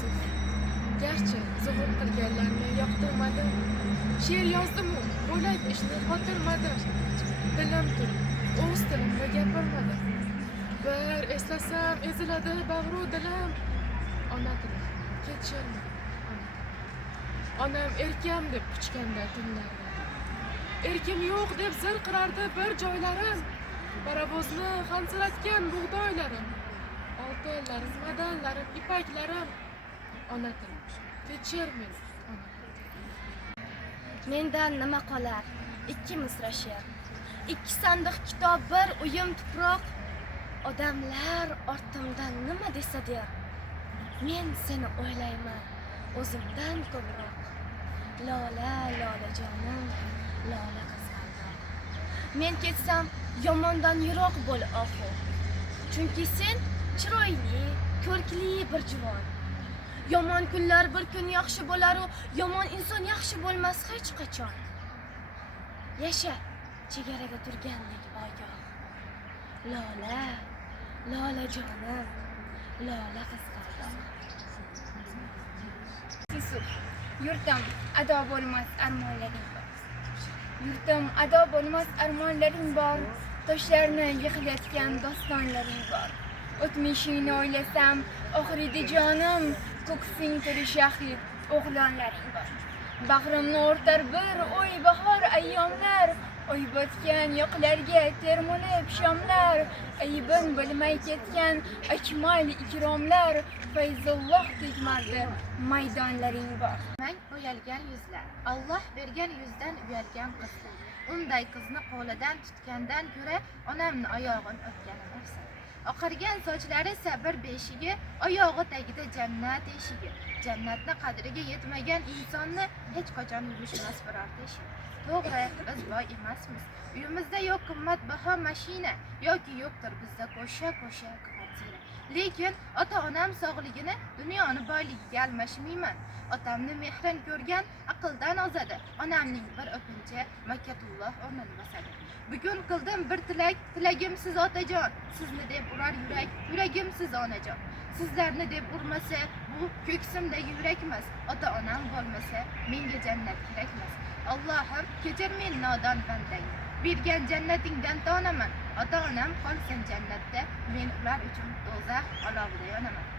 Yusuf. Gerçi zuhur qilganlarni yoqtirmadim. She'r yozdim-u, bo'lak ishni xotirmadim. Dilim turib, o'z tilimda gapirmadim. Bir eslasam eziladi bag'ru dilim. Ona tilim, kechirma. Onam erkam deb quchganda tunlarda. Erkim yo'q deb zirqirardi bir joylarim. Parovozni hansiratgan bug'doylarim. Oltinlarim, medallarim, ipaklarim. Ona tilim, kechir meni. Mendan nima qolar? Ikki misra she'r. Ikki sandiq kitob, bir uyum tuproq. Odamlar ortimdan nima desa der. Men seni o'ylayman, o'zimdan ko'proq. Lola, lola jonim, lola qizg'aldoq. Men ketsam yomondan yiroq bo'l oxu. Chunki sen chiroyli, ko'rkli bir juvon. Yomon kunlar bir kun yaxshi bo'lar u, yomon inson yaxshi bo'lmas hech qachon. Yasha chegaraga turgandek ogoh. Lola, lola jonim, lola qizg'aldoq. Yusuf, yurtim ado bo'lmas armonlaring bor. Yurtim ado bo'lmas armonlaring bor. Toshlarni yig'latgan dostonlaring bor. O'tmishingni o'ylasam, oxirida jonim, ko'ksing tili shahid o'g'lonlaring bor. Bag'rimni o'rtar bir o'y bahor ayyomlar, oy botgan yoqlarga termulib shomlar, aybim bilmay ketgan akmal ikromlar, Fayzulloh tegmardi maydonlaring bor. Mang bo'yalgan yuzlar, Alloh bergan yuzdan uyalgan qizlar. Unday qizni qo'lidan tutgandan ko'ra onamni oyog'ini o'pganim afzal. Oqargan sochlari esa bir beshigi, oyog'i tagida jannat eshigi. Jannatni qadriga yetmagan insonni hech qachon yurishmas biror teshik. To'g'ri, biz boy emasmiz. Uyimizda yo'q qimmatbaho mashina yoki yo'qdir bizda qo'sha kvartira. Lekin ota-onam sog'ligini dunyoni boyligiga almashmayman. Otamni mehrin ko'rgan aqldan ozadi. Onamning bir o'pinchi Makkatulloh o'rnini bosadi. Bugun qildim bir tilak, tilagim siz otajon. Sizni deb urar yurak, yuragim siz onajon. Sizlarni deb urmasa, bu ko'ksimdagi yurakmas. Ota-onam bo'lmasa, menga jannat kerakmas. Allohim, kechir men nodon bandangni. Bergan jannatingdan tonaman. Ota-onam qolsin jannatda, men ular uchun do'zax olovida yonaman.